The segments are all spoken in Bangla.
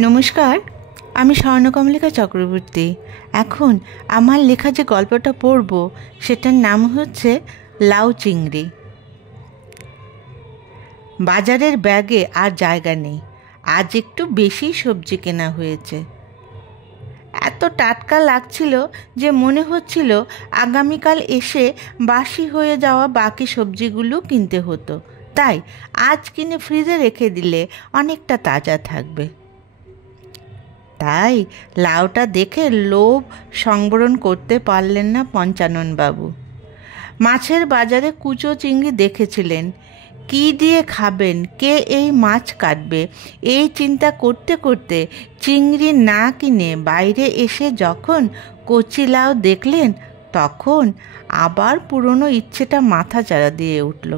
নমস্কার, আমি স্বর্ণকমলিকা চক্রবর্তী। এখন আমার লেখা যে গল্পটা পড়ব সেটার নাম হচ্ছে লাউ চিংড়ি। বাজারের ব্যাগে আর জায়গা নেই। আজ একটু বেশি সবজি কেনা হয়েছে। এত টাটকা লাগছিল যে মনে হচ্ছিল আগামীকাল এসে বাসি হয়ে যাওয়া বাকি সবজিগুলো কিনতে হতো। তাই আজ কিনে ফ্রিজে রেখে দিলে অনেকটা তাজা থাকবে। তাই লাউটা দেখে লোভ সংবরণ করতে পারলেন না পঞ্চাননবাবু। মাছের বাজারে কুচো চিংড়ি দেখেছিলেন। কী দিয়ে খাবেন, কে এই মাছ কাটবে, এই চিন্তা করতে করতে চিংড়ি না কিনে বাইরে এসে যখন কচি লাউ দেখলেন, তখন আবার পুরনো ইচ্ছেটা মাথাচাড়া দিয়ে উঠল।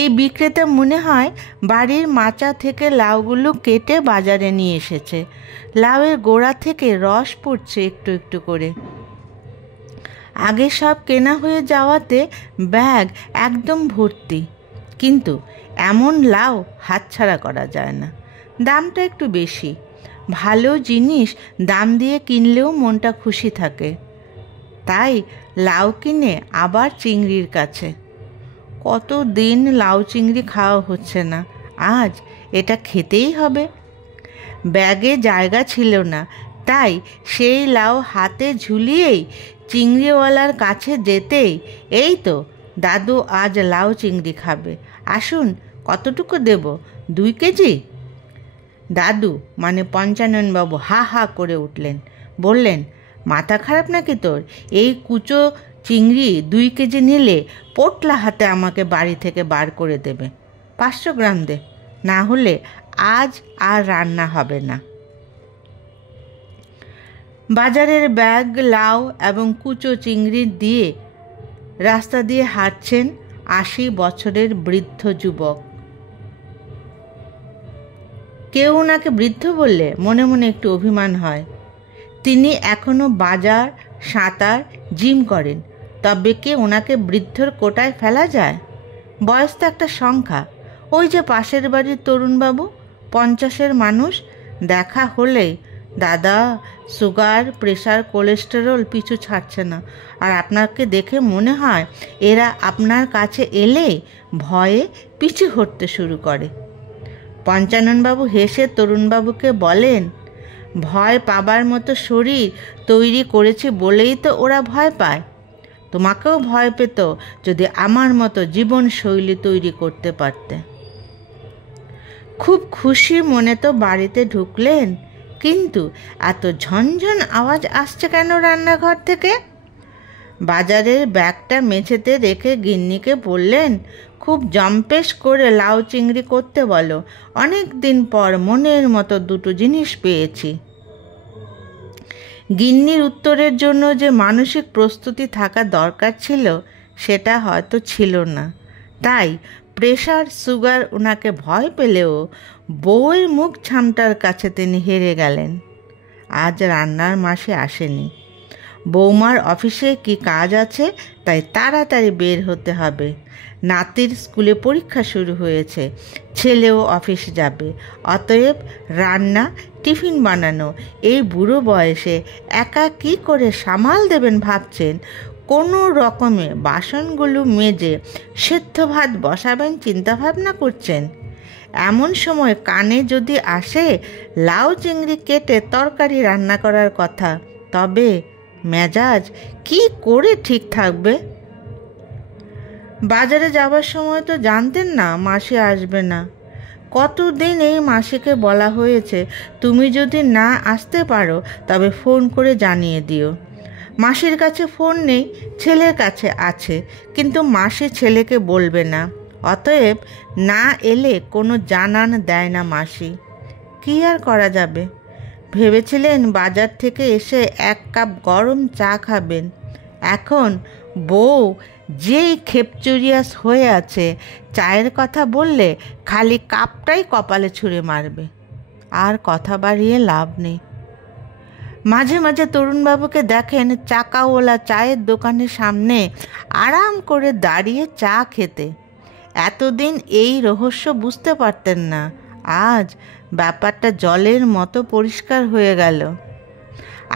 এই বিক্রেতা মনে হয় বাড়ির মাচা থেকে লাউগুলো কেটে বাজারে নিয়ে এসেছে। লাউয়ের গোড়া থেকে রস পড়ছে একটু একটু করে। আগে সব কেনা হয়ে যাওয়াতে ব্যাগ একদম ভর্তি। কিন্তু এমন লাউ হাতছাড়া করা যায় না। দামটা একটু বেশি। ভালো জিনিস দাম দিয়ে কিনলেও মনটা খুশি থাকে। তাই লাউ কিনে আবার চিংড়ির কাছে। কত দিন লাউ চিংড়ি খাওয়া হচ্ছে না, আজ এটা খেতেই হবে। ব্যাগে জায়গা ছিল না, তাই সেই লাউ হাতে ঝুলিয়েই চিংড়িওয়ালার কাছে যেতেই, এই তো দাদু আজ লাউ চিংড়ি খাবে, আসুন কতটুকু দেব, 2 কেজি? দাদু মানে পঞ্চাননবাবু হা হা করে উঠলেন, বললেন, মাথা খারাপ নাকি তোর? এই কুচো চিংড়ি 2 কেজি নিলে পোটলা হাতে আমাকে বাড়ি থেকে বার করে দেবে। 500 গ্রাম দে, না হলে আজ আর রান্না হবে না। বাজারের ব্যাগ, লাউ এবং কুচো চিংড়ি দিয়ে রাস্তা দিয়ে হাঁটছেন 80 বছরের বৃদ্ধ যুবক। কেউ ওনাকে বৃদ্ধ বললে মনে মনে একটু অভিমান হয়। তিনি এখনও বাজার, সাঁতার, জিম করেন, তবে কি ওনাকে বৃদ্ধর কোটায় ফেলা যায়? বয়স তো একটা সংখ্যা। ওই যে পাশের বাড়ির তরুণবাবু, 50-এর মানুষ, দেখা হলেই, দাদা সুগার, প্রেশার, কোলেস্টেরল পিছু ছাড়ছে না, আর আপনাকে দেখে মনে হয় এরা আপনার কাছে এলে ভয়ে পিছু হটতে শুরু করে। পঞ্চাননবাবু হেসে তরুণবাবুকে বলেন, ভয় পাবার মতো শরীর তৈরি করেছি বলেই তো ওরা ভয় পায়। তোমাকেও ভয় পেত যদি আমার মতো জীবনশৈলী তৈরি করতে পারতে। খুব খুশি মনে তো বাড়িতে ঢুকলেন, কিন্তু এত ঝনঝন আওয়াজ আসছে কেন রান্নাঘর থেকে? বাজারের ব্যাগটা মেঝেতে রেখে গিন্নিকে বললেন, খুব জম্পেশ করে লাউ চিংড়ি করতে বলো, অনেক দিন পর মনের মতো 2টো জিনিস পেয়েছি। গিন্নির উত্তরের জন্য যে মানসিক প্রস্তুতি থাকা দরকার ছিল সেটা হয়তো ছিল না। তাই প্রেশার, সুগার ওনাকে ভয় পেলেও বউয়ের মুখ ছামটার কাছে তিনি হেরে গেলেন। আজ রান্নার মাসে আসেনি। বৌমার অফিসে কি কাজ আছে, তাই তাড়াতাড়ি বের হতে হবে। নাতির স্কুলে পরীক্ষা শুরু হয়েছে, ছেলেও অফিস যাবে। অতএব রান্না, টিফিন বানানো এই বুড়ো বয়সে একা কি করে সামাল দেবেন ভাবছেন। কোনো রকমে বাসনগুলো মেজে সেদ্ধ ভাত বসাবেন চিন্তাভাবনা করছেন। এমন সময় কানে যদি আসে লাউ চিংড়ি কেটে তরকারি রান্না করার কথা, তবে মেজাজ কি করে ঠিক থাকবে? বাজারে যাবার সময় তো জানতেন না মাসি আসবে না। কতদিন এই মাসিকে বলা হয়েছে, তুমি যদি না আসতে পারো তবে ফোন করে জানিয়ে দিও। মাসির কাছে ফোন নেই, ছেলের কাছে আছে, কিন্তু মাসি ছেলেকে বলবে না। অতএব না এলে কোনো জানান দেয় না মাসি। কী আর করা যাবে? ভেবেছিলেন বাজার থেকে এসে 1 কাপ গরম চা খাবেন। এখন বউ যেই খেপচুরিয়াস হয়ে আছে, চায়ের কথা বললে খালি কাপটাই কপালে ছুঁড়ে মারবে। আর কথা বাড়িয়ে লাভ নেই। মাঝে মাঝে তরুণবাবুকে দেখেন চাকাওয়ালা চায়ের দোকানের সামনে আরাম করে দাঁড়িয়ে চা খেতে। এতদিন এই রহস্য বুঝতে পারতেন না, আজ ব্যাপারটা জলের মতো পরিষ্কার হয়ে গেল।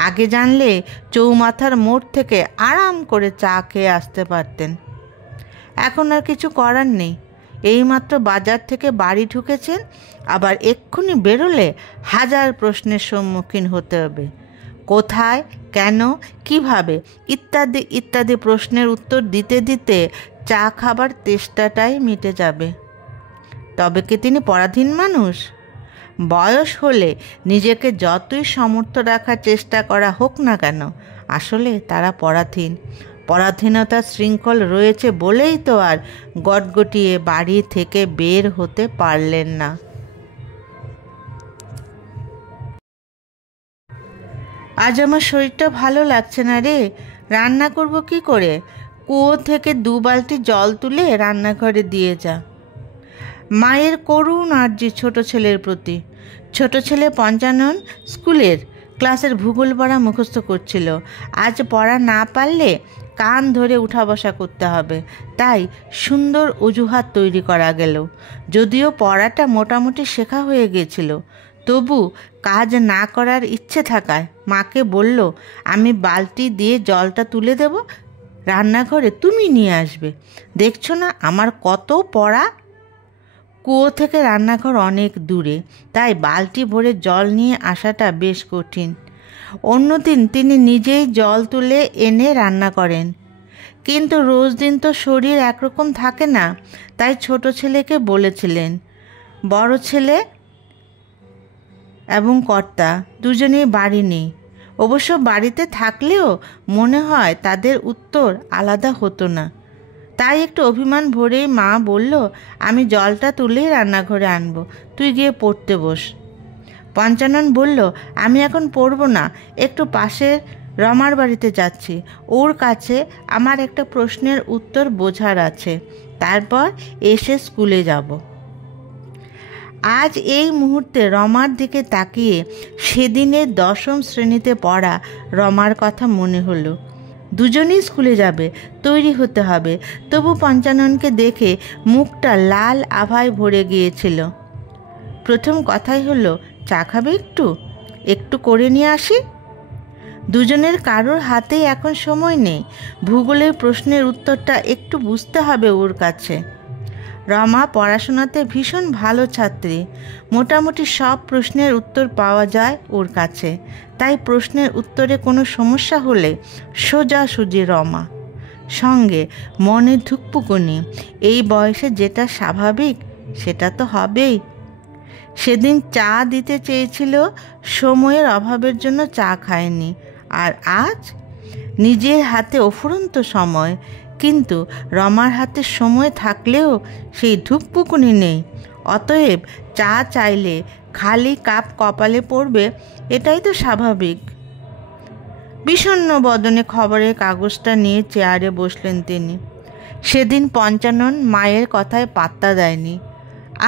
আগে জানলে চৌমাথার মোড় থেকে আরাম করে চা খেয়ে আসতে পারতেন। এখন আর কিছু করার নেই। এইমাত্র বাজার থেকে বাড়ি ঢুকেছেন, আবার এক্ষুনি বেরোলে হাজার প্রশ্নের সম্মুখীন হতে হবে। কোথায়, কেন, কিভাবে ইত্যাদি ইত্যাদি প্রশ্নের উত্তর দিতে দিতে চা খাবার তেষ্টাটাই মিটে যাবে। তবে কি তিনি পরাধীন মানুষ? বয়স হলে নিজেকে যতই সমর্থ রাখার চেষ্টা করা হোক না কেন, আসলে তারা পরাধীন। পরাধীনতার শৃঙ্খল রয়েছে বলেই তো আর গটগটিয়ে বাড়ি থেকে বের হতে পারলেন না। আজ আমার শরীরটা ভালো লাগছে না রে, রান্না করব কি করে? কুয়ো থেকে 2 বালতি জল তুলে রান্নাঘরে দিয়ে যা। মায়ের করুণ আর্জি ছোট ছেলের প্রতি। ছোট ছেলে পঞ্চানন স্কুলের ক্লাসের ভূগোল পড়া মুখস্থ করছিল। আজ পড়া না পারলে কান ধরে উঠা বসা করতে হবে, তাই সুন্দর অজুহাত তৈরি করা গেল। যদিও পড়াটা মোটামুটি শেখা হয়ে গিয়েছিল, তবু কাজ না করার ইচ্ছে থাকায় মাকে বলল, আমি বালতি দিয়ে জলটা তুলে দেব, রান্নাঘরে তুমি নিয়ে আসবে। দেখছো না আমার কত পড়া। কুয়ো থেকে রান্নাঘর অনেক দূরে, তাই বালতি ভরে জল নিয়ে আসাটা বেশ কঠিন। অন্যদিন তিনি নিজেই জল তুলে এনে রান্না করেন, কিন্তু রোজ দিন তো শরীর একরকম থাকে না, তাই ছোট ছেলেকে বলেছিলেন। বড় ছেলে এবং কর্তা দুজনেই বাড়ি নেই। অবশ্য বাড়িতে থাকলেও মনে হয় তাদের উত্তর আলাদা হতো না। তাই একটু অভিমান ভরেই মা বলল, আমি জলটা তুলেই রান্নাঘরে আনবো, তুই গিয়ে পড়তে বস। পঞ্চানন বলল, আমি এখন পড়ব না, একটু পাশের রমার বাড়িতে যাচ্ছি, ওর কাছে আমার একটা প্রশ্নের উত্তর বোঝার আছে, তারপর এসে স্কুলে যাব। আজ এই মুহূর্তে রমার দিকে তাকিয়ে সেদিনের 10ম শ্রেণীতে পড়া রমার কথা মনে হলো। দুজনেই স্কুলে যাবে, তৈরি হতে হবে। তবু পঞ্চাননকে দেখে মুখটা লাল আভায় ভরে গিয়েছিল। প্রথম কথাই হলো, চা খাবে? একটু করে নিয়ে আসি। দুজনের কারোর হাতেই এখন সময় নেই। ভূগোলের প্রশ্নের উত্তরটা একটু বুঝতে হবে ওর কাছে। রমা পড়াশোনাতে ভীষণ ভালো ছাত্রী, মোটামুটি সব প্রশ্নের উত্তর পাওয়া যায় ওর কাছে, তাই প্রশ্নের উত্তরে কোনো সমস্যা হলে সোজাসুজি রমা। সঙ্গে মনে ধুকপুকুনি, এই বয়সে যেটা স্বাভাবিক সেটা তো হবেই। সেদিন চা দিতে চেয়েছিল, সময়ের অভাবের জন্য চা খায়নি। আর আজ নিজের হাতে অফুরন্ত সময়, কিন্তু রমার হাতে সময় থাকলেও সেই ধুকপুকুনি নেই। অতএব চা চাইলে খালি কাপ কপালে পড়বে, এটাই তো স্বাভাবিক। বিষণ্ণ বদনে খবরের কাগজটা নিয়ে চেয়ারে বসলেন তিনি। সেদিন পঞ্চানন মায়ের কথায় পাত্তা দেয়নি,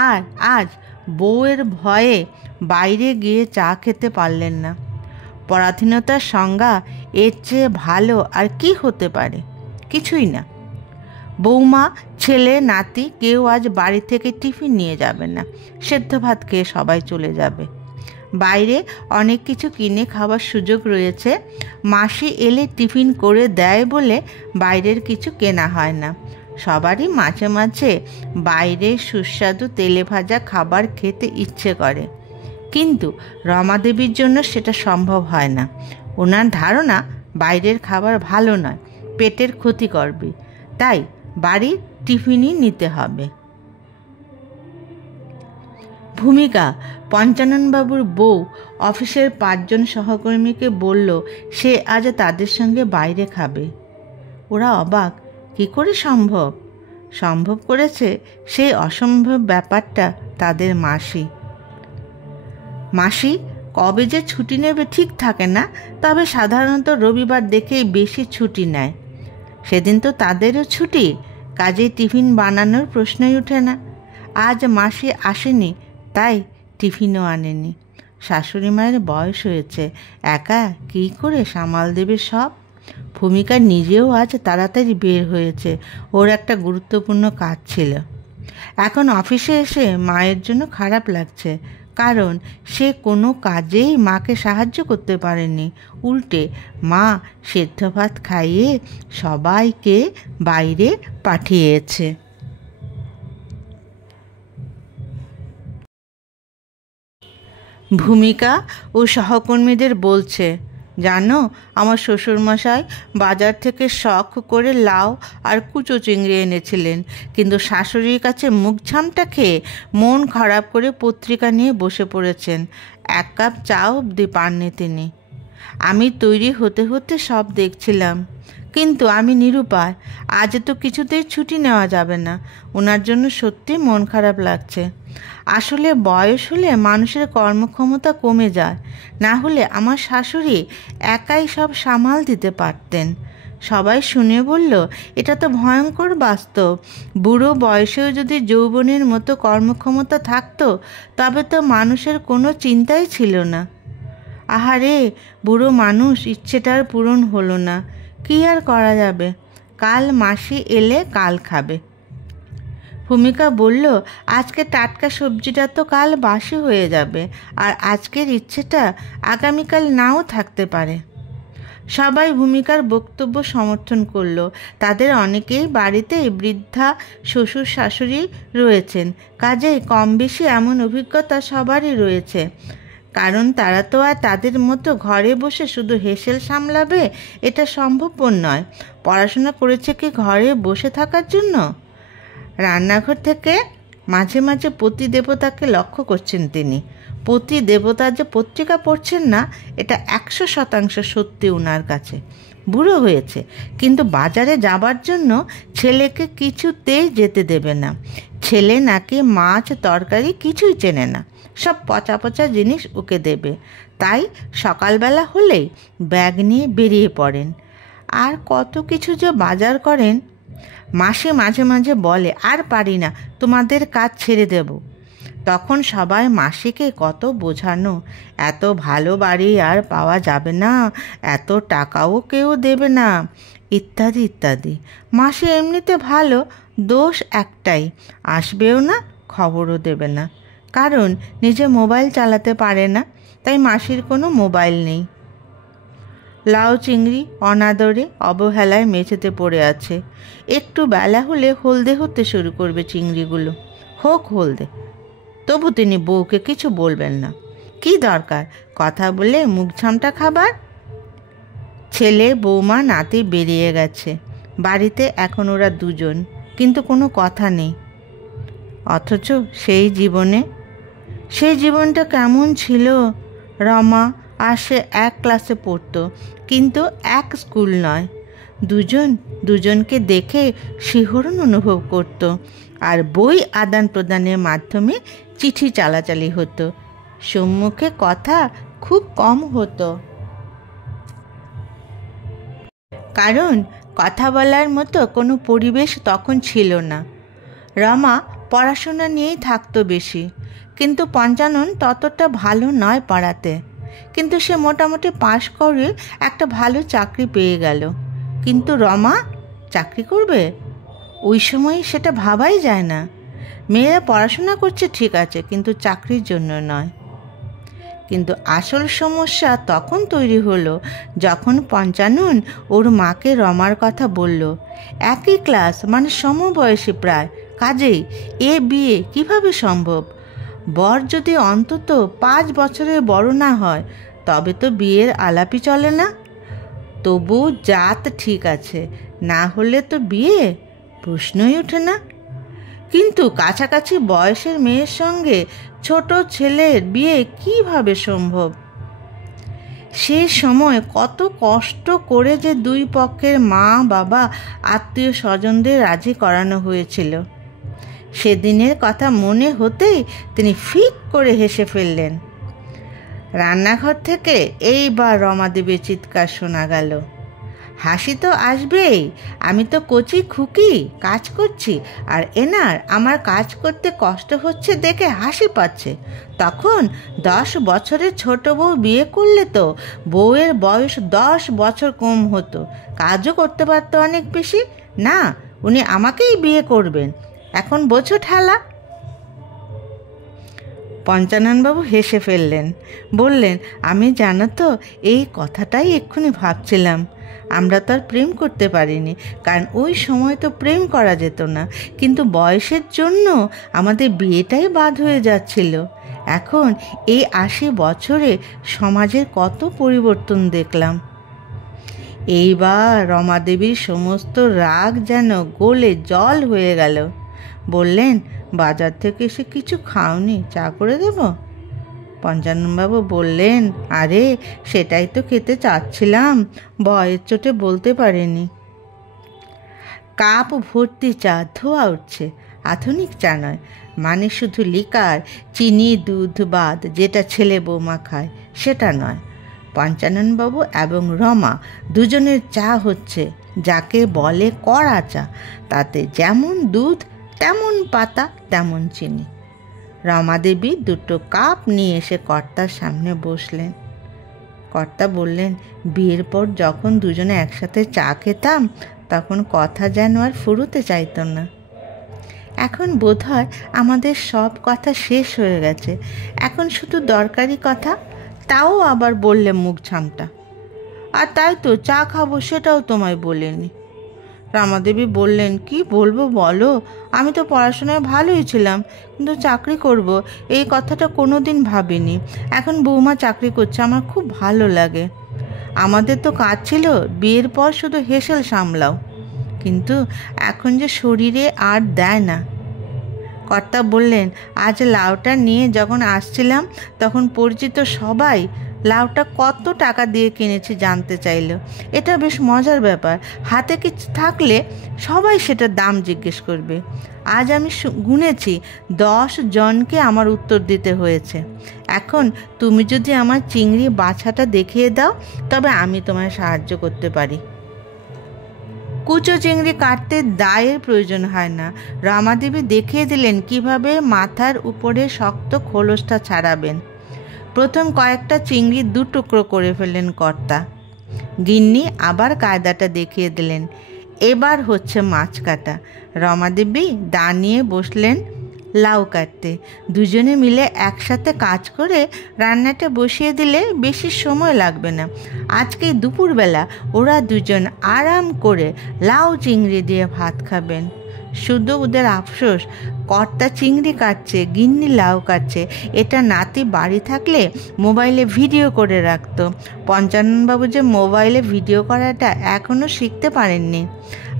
আর আজ বউয়ের ভয়ে বাইরে গিয়ে চা খেতে পারলেন না। পরাধীনতার সংজ্ঞা এর চেয়ে ভালো আর কি হতে পারে? কিছুই না। বৌমা, ছেলে, নাতি কেউ আজ বাড়ি থেকে টিফিন নিয়ে যাবে না, সেদ্ধ ভাত খেয়ে সবাই চলে যাবে। বাইরে অনেক কিছু কিনে খাওয়ার সুযোগ রয়েছে, মাসি এলে টিফিন করে দেয় বলে বাইরের কিছু কেনা হয় না। সবারই মাঝে মাঝে বাইরের সুস্বাদু তেলে ভাজা খাবার খেতে ইচ্ছে করে, কিন্তু রমাদেবীর জন্য সেটা সম্ভব হয় না। ওনার ধারণা বাইরের খাবার ভালো নয়, পেটের ক্ষতি করবে, তাই বাড়ির টিফিনই নিতে হবে। ভূমিকা, পঞ্চাননবাবুর বউ অফিসের 5 জন সহকর্মীকে বলল সে আজ তাদের সঙ্গে বাইরে খাবে। ওরা অবাক, কী করে সম্ভব? সম্ভব করেছে সেই অসম্ভব ব্যাপারটা তাদের মাসি। মাসি কবে যে ছুটি নেবে ঠিক থাকে না, তবে সাধারণত রবিবার দেখেই বেশি ছুটি নেয়। সেদিন তো তাদেরও ছুটি, কাজেই টিফিন বানানোর প্রশ্নই ওঠে না। আজ মাসি আসেনি, তাই টিফিনও আনেনি। শাশুড়ি মায়ের বয়স হয়েছে, একা কী করে সামাল দেবে সব। ভূমিকা নিজেও আজ তাড়াতাড়ি বের হয়েছে, ওর একটা গুরুত্বপূর্ণ কাজ ছিল। এখন অফিসে এসে মায়ের জন্য খারাপ লাগছে, কারণ সে কোনো কাজেই মাকে সাহায্য করতে পারেনি। উল্টে মা সেদ্ধ ভাত খাইয়ে সবাইকে বাইরে পাঠিয়েছে। ভূমিকা ও সহকর্মীদের বলছে, জানো, আমার শ্বশুরমশাই বাজার থেকে শখ করে লাউ আর কুচো চিংড়ি এনেছিলেন, কিন্তু শাশুড়ির কাছে মুখ ঝামটা খেয়ে মন খারাপ করে পত্রিকা নিয়ে বসে পড়েছেন। এক কাপ চাও অবধি পাননি তিনি। আমি তৈরি হতে হতে সব দেখছিলাম, কিন্তু আমি নিরুপায়। আজ তো কিছুতেই ছুটি নেওয়া যাবে না। ওনার জন্য সত্যি মন খারাপ লাগছে। আসলে বয়স হলে মানুষের কর্মক্ষমতা কমে যায়, না হলে আমার শাশুড়ি একাই সব সামাল দিতে পারতেন। সবাই শুনে বলল, এটা তো ভয়ঙ্কর বাস্তব। বুড়ো বয়সেও যদি যৌবনের মতো কর্মক্ষমতা থাকতো, তবে তো মানুষের কোনো চিন্তাই ছিল না। আহারে, বুড়ো মানুষ, ইচ্ছেটার পূরণ হলো না। কী আর করা যাবে? কাল মাসি এলে কাল খাবে। ভূমিকা বলল, আজকে টাটকা সবজিটা তো কাল বাসি হয়ে যাবে, আর আজকের ইচ্ছেটা আগামীকাল নাও থাকতে পারে। সবাই ভূমিকার বক্তব্য সমর্থন করল। তাদের অনেকেই বাড়িতে বৃদ্ধা শ্বশুর শাশুড়ি রয়েছেন, কাজেই কম বেশি এমন অভিজ্ঞতা সবারই রয়েছে। কারণ তারা তো আর তাদের মতো ঘরে বসে শুধু হেসেল সামলাবে, এটা সম্ভবপর নয়। পড়াশোনা করেছে কি ঘরে বসে থাকার জন্য? রান্নাঘর থেকে মাঝে মাঝে পতি দেবতাকে লক্ষ্য করছেন তিনি। পতি দেবতা যে পত্রিকা পড়ছেন না, এটা 100% সত্যি ওনার কাছে। বুড়ো হয়েছে, কিন্তু বাজারে যাবার জন্য ছেলেকে কিছুতেই যেতে দেবে না। ছেলে নাকি মাছ তরকারি কিছুই চেনে না, সব পচা পচা জিনিস ওকে দেবে। তাই সকালবেলা হলেই ব্যাগ নিয়ে বেরিয়ে পড়েন। আর কত কিছু যে বাজার করেন। মাসি মাঝে মাঝে বলে, আর পারি না, তোমাদের কাজ ছেড়ে দেব। তখন সবাই মাসিকে কত বোঝানো, এত ভালো বাড়ি আর পাওয়া যাবে না, এত টাকাও কেউ দেবে না, ইত্যাদি ইত্যাদি। মাসি এমনিতে ভালো, দোষ একটাই, আসবেও না, খবরও দেবে না। কারণ নিজে মোবাইল চালাতে পারে না, তাই মাসির কোনো মোবাইল নেই। লাউ চিংড়ি অনাদরে অবহেলায় মেঝেতে পড়ে আছে। একটু বেলা হলে হলদে হতে শুরু করবে চিংড়িগুলো। হোক হলদে, তবু তিনি বউকে কিছু বলবেন না। কি দরকার কথা বলে মুখ ঝামটা খাবার? ছেলে বৌমা নাতি বেরিয়ে গেছে। বাড়িতে এখন ওরা দুজন, কিন্তু কোনো কথা নেই। অথচ সেই জীবনটা কেমন ছিল? রমা আর সে এক ক্লাসে পড়তো, কিন্তু এক স্কুল নয়। দুজনকে দেখে শিহরণ অনুভব করত, আর বই আদান প্রদানের মাধ্যমে চিঠি চালাচালি হতো। সম্মুখে কথা খুব কম হতো, কারণ কথা বলার মতো কোনো পরিবেশ তখন ছিল না। রমা পড়াশোনা নিয়েই থাকতো বেশি, কিন্তু পঞ্চানন ততটা ভালো নয় পড়াতে। কিন্তু সে মোটামুটি পাশ করে একটা ভালো চাকরি পেয়ে গেল। কিন্তু রমা চাকরি করবে? ওই সময় সেটা ভাবাই যায় না। মেয়েরা পড়াশোনা করছে ঠিক আছে, কিন্তু চাকরির জন্য নয়। কিন্তু আসল সমস্যা তখন তৈরি হলো যখন পঞ্চানন ওর মাকে রমার কথা বলল। একই ক্লাস, মানে সমবয়সী প্রায়, কাজেই এ বিয়ে কিভাবে সম্ভব? বর যদি অন্তত 5 বছরের বড় না হয়, তবে তো বিয়ের আলাপই চলে না। তবু জাত ঠিক আছে, না হলে তো বিয়ে প্রশ্নই ওঠে না। কিন্তু কাছাকাছি বয়সের মেয়ের সঙ্গে ছোট ছেলের বিয়ে কিভাবে সম্ভব? সে সময় কত কষ্ট করে যে দুই পক্ষের মা বাবা আত্মীয় স্বজনদের রাজি করানো হয়েছিল। সেদিনের কথা মনে হতেই তিনি ফিক করে হেসে ফেললেন। রান্নাঘর থেকে এইবার রমাদেবীর চিৎকার শোনা গেল। হাসি তো আসবেই, আমি তো কচি খুকি কাজ করছি, আর এনার আমার কাজ করতে কষ্ট হচ্ছে দেখে হাসি পাচ্ছে। তখন 10 বছরের ছোট বউ বিয়ে করলে তো বউয়ের বয়স 10 বছর কম হতো, কাজও করতে পারতো অনেক বেশি। না, উনি আমাকেই বিয়ে করবেন। এখন বোঝো ঠেলা। পঞ্চাননবাবু হেসে ফেললেন, বললেন, আমি জানো তো এই কথাটাই এক্ষুনি ভাবছিলাম। আমরা তো আর প্রেম করতে পারিনি, কারণ ওই সময় তো প্রেম করা যেত না, কিন্তু বয়সের জন্য আমাদের বিয়েটাই বাদ হয়ে যাচ্ছিল। এখন এই 80 বছরে সমাজের কত পরিবর্তন দেখলাম। এইবার রমাদেবীর সমস্ত রাগ যেন গলে জল হয়ে গেল। বললেন, বাজার থেকে এসে কিছু খাওনি, চা করে দেব? পঞ্চাননবাবু বললেন, আরে সেটাই তো খেতে চাচ্ছিলাম, ভয়ের চোটে বলতে পারিনি। কাপ ভর্তি চা ধোয়া উঠছে, আধুনিক চা নয়, মানে শুধু লিকার, চিনি দুধ বাদ যেটা ছেলে বৌমা খায় সেটা নয়। পঞ্চাননবাবু এবং রমা দুজনের চা হচ্ছে যাকে বলে কড়া চা, তাতে যেমন দুধ তেমন পাতা তেমন চিনি। রমাদেবী 2টো কাপ নিয়ে এসে কর্তার সামনে বসলেন। কর্তা বললেন, বিয়ের পর যখন দুজনে একসাথে চা খেতাম তখন কথা যেন আর ফুরোতে চাইতো না। এখন বোধহয় আমাদের সব কথা শেষ হয়ে গেছে, এখন শুধু দরকারি কথা, তাও আবার বললে মুখ ঝামটা। আর তাই তো চা খাবো সেটাও তোমায় বলিনি। রমাদেবী বললেন, কি বলবো বলো, আমি তো পড়াশোনায় ভালোই ছিলাম, কিন্তু চাকরি করব এই কথাটা কোনো দিন ভাবিনি। এখন বৌমা চাকরি করছে, আমার খুব ভালো লাগে। আমাদের তো কাজ ছিল বিয়ের পর শুধু হেসেল সামলাও, কিন্তু এখন যে শরীরে আর দেয় না। কর্তা বললেন, আজ লাউটা নিয়ে যখন আসছিলাম তখন পরিচিত সবাই লাউটা কত টাকা দিয়ে কিনেছি জানতে চাইল। এটা বেশ মজার ব্যাপার, হাতে কিছু থাকলে সবাই সেটার দাম জিজ্ঞেস করবে। আজ আমি গুনেছি 10 জনকে আমার উত্তর দিতে হয়েছে। এখন তুমি যদি আমার চিংড়ি বাছাটা দেখিয়ে দাও তবে আমি তোমায় সাহায্য করতে পারি। কুচো চিংড়ি কাটতে দায়ের প্রয়োজন হয় না। রমাদেবী দেখিয়ে দিলেন কিভাবে মাথার উপরে শক্ত খোলসটা ছাড়াবেন। প্রথম কয়েকটা চিংড়ি 2 টুকরো করে ফেললেন কর্তা। গিন্নি আবার কায়দাটা দেখিয়ে দিলেন। এবার হচ্ছে মাছ কাটা। রমাদেবী দাঁড়িয়ে বসলেন লাউ কাটতে। দুজনে মিলে একসাথে কাজ করে রান্নাটা বসিয়ে দিলে বেশি সময় লাগবে না। আজকে দুপুরবেলা ওরা দুজন আরাম করে লাউ চিংড়ি দিয়ে ভাত খাবেন। শুধু ওদের আফসোস, কর্তা চিংড়ি কাটছে, গিন্নি লাউ কাটছে। এটা নাতি বাড়ি থাকলে মোবাইলে ভিডিও করে রাখতো। পঞ্চাননবাবু যে মোবাইলে ভিডিও করাটা এখনও শিখতে পারেননি।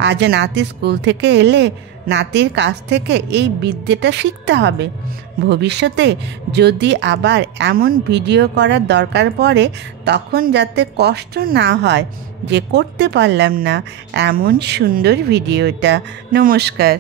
আজ নাতি স্কুল থেকে এলে নাতির কাছ থেকে এই বিদ্যেটা শিখতে হবে। ভবিষ্যতে যদি আবার এমন ভিডিও করার দরকার পড়ে তখন যাতে কষ্ট না হয় যে করতে পারলাম না এমন সুন্দর ভিডিওটা। নমস্কার।